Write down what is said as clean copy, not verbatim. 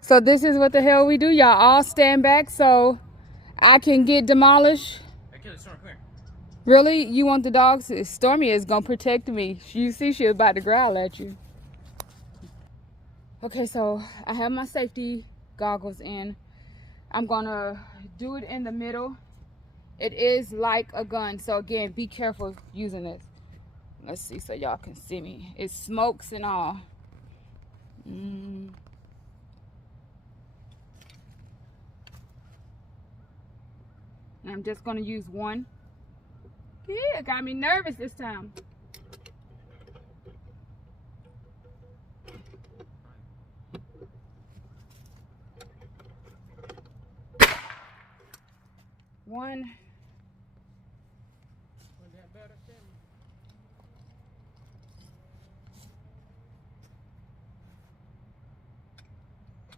So this is what the hell we do. Y'all all stand back so I can get demolished. Okay, Storm, come here. Really? You want the dogs? Stormy is gonna protect me. You see she's about to growl at you. Okay, so I have my safety goggles in. I'm gonna do it in the middle. It is like a gun, so again, be careful using this. Let's see so y'all can see me. It smokes and all. And I'm just gonna use one. Yeah, it got me nervous this time. One.